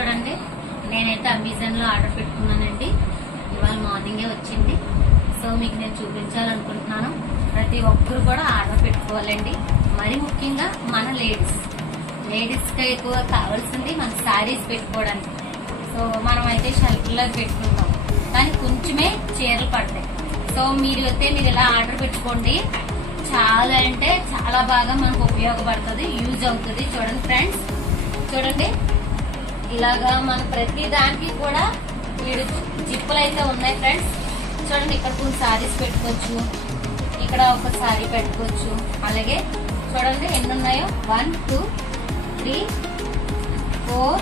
చూడండి, నేనైతే అమెజాన్ లో ఆర్డర్ పెట్టుకున్నానండి. ఇవాళ మార్నింగే వచ్చింది. సో మీకు నేను చూపించాలనుకుంటున్నాను. ప్రతి ఒక్కరు కూడా ఆర్డర్ పెట్టుకోవాలండి. మరి ముఖ్యంగా మన లేడీస్ కి ఎక్కువ కావాల్సింది మన శారీస్ పెట్టుకోవడానికి. సో మనం అయితే షెల్ఫ్ లో పెట్టుకుంటాం, కానీ కొంచెమే చీరలు పడతాయి. సో మీరు ఇలా ఆర్డర్ పెట్టుకోండి. చాలా అంటే చాలా బాగా మనకు ఉపయోగపడుతుంది, యూజ్ అవుతుంది. చూడండి ఫ్రెండ్స్, చూడండి ఇలాగా మన ప్రతి దానికి కూడా జిప్పులు అయితే ఉన్నాయి ఫ్రెండ్స్. చూడండి, ఇక్కడ కొన్ని సారీస్ పెట్టుకోవచ్చు, ఇక్కడ ఒక సారీ పెట్టుకోవచ్చు. అలాగే చూడండి ఎన్ని ఉన్నాయో, 1 2 3 4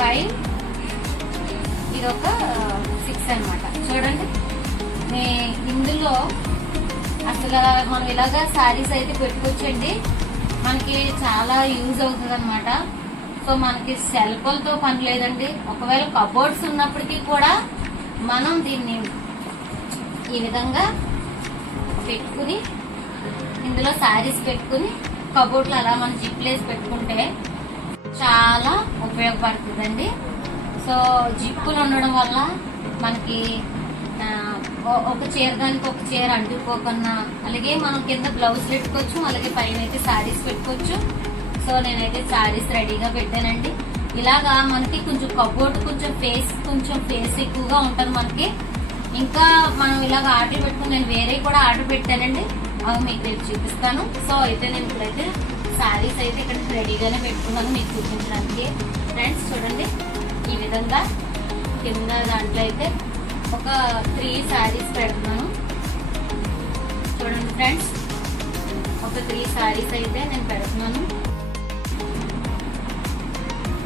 5, ఇది ఒక 6 అన్నమాట. చూడండి, ఇందులో అసలు మనం ఇలాగా సారీస్ అయితే పెట్టుకోవచ్చండి. మనకి చాలా యూజ్ అవుతుంది అనమాట. సో మనకి సెల్ఫ్లతో పని లేదండి. ఒకవేళ కబోర్డ్స్ ఉన్నప్పటికీ కూడా మనం దీన్ని ఈ విధంగా పెట్టుకుని ఇందులో సారీస్ పెట్టుకుని కబోర్డ్లో అలా మనం జిప్లేసి పెట్టుకుంటే చాలా ఉపయోగపడుతుందండి. సో జిప్పులు ఉండడం వల్ల మనకి ఒక చీర దానికి ఒక చీర అంటుకోకుండా, అలాగే మనం కింద బ్లౌజ్ పెట్టుకోవచ్చు, అలాగే పైన అయితే సారీస్ పెట్టుకోవచ్చు. సో నేనైతే సారీస్ రెడీగా పెట్టానండి. ఇలాగా మనకి కొంచెం కబోర్డ్ కొంచెం ఫేస్ ఎక్కువగా ఉంటుంది మనకి. ఇంకా మనం ఇలాగ ఆర్డర్ పెట్టుకుని నేను వేరే కూడా ఆర్డర్ పెట్టానండి, అవి మీకు రేపు చూపిస్తాను. సో అయితే నేను ఇప్పుడైతే సారీస్ అయితే ఇక్కడ రెడీగానే పెట్టుకున్నాను మీకు చూపించడానికి. ఫ్రెండ్స్ చూడండి, ఈ విధంగా కింద దాంట్లో అయితే ఒక 3 సారీస్ పెడుతున్నాను. చూడండి ఫ్రెండ్స్, ఒక 3 సారీస్ అయితే నేను పెడుతున్నాను.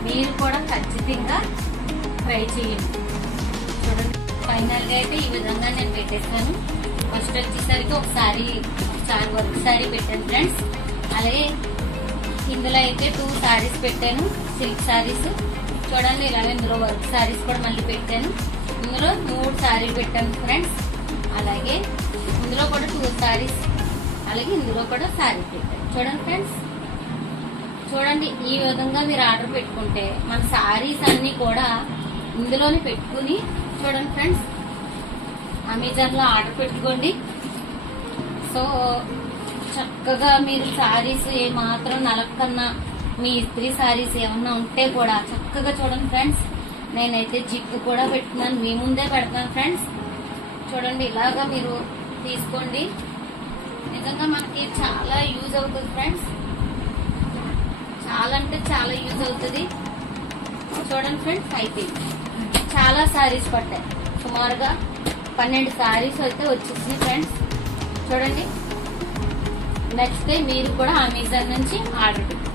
మీరు కూడా ఖచ్చితంగా ట్రై చేయండి. చూడండి, ఫైనల్ గా అయితే ఈ విధంగా నేను పెట్టేస్తాను. ఫస్ట్ వచ్చేసరికి ఒకసారి వర్క్ సారీ పెట్టాను ఫ్రెండ్స్. అలాగే ఇందులో అయితే 2 సారీస్ పెట్టాను, సిల్క్ సారీస్. చూడండి, ఇలాగే ఇందులో వర్క్ సారీస్ కూడా మళ్ళీ పెట్టాను. ఇందులో 3 సారీలు పెట్టాను ఫ్రెండ్స్. అలాగే ఇందులో కూడా 2 సారీస్, అలాగే ఇందులో కూడా సారీ పెట్టాను. చూడండి ఫ్రెండ్స్, చూడండి ఈ విధంగా మీరు ఆర్డర్ పెట్టుకుంటే మన సారీస్ అన్ని కూడా ఇందులోనే పెట్టుకుని, చూడండి ఫ్రెండ్స్ అమెజాన్ లో ఆర్డర్ పెట్టుకోండి. సో చక్కగా మీరు సారీస్ ఏమాత్రం నలకన్నా మీ ఇస్త్రీ సారీస్ ఏమన్నా ఉంటే కూడా చక్కగా చూడండి ఫ్రెండ్స్, నేనైతే జిప్పు కూడా పెట్టుకున్నాను, మీ ముందే పెడతాను ఫ్రెండ్స్. చూడండి, ఇలాగా మీరు తీసుకోండి. నిజంగా మనకి చాలా యూజ్ అవుతుంది ఫ్రెండ్స్, చాలా అంటే చాలా యూజ్ అవుతుంది. చూడండి ఫ్రెండ్స్, అయితే చాలా సారీస్ పట్టాయి, సుమారుగా 12 సారీస్ అయితే వచ్చేసింది ఫ్రెండ్స్. చూడండి, నెక్స్ట్ టైం మీరు కూడా అమెజాన్ నుంచి ఆర్డర్ పెట్టుకోండి.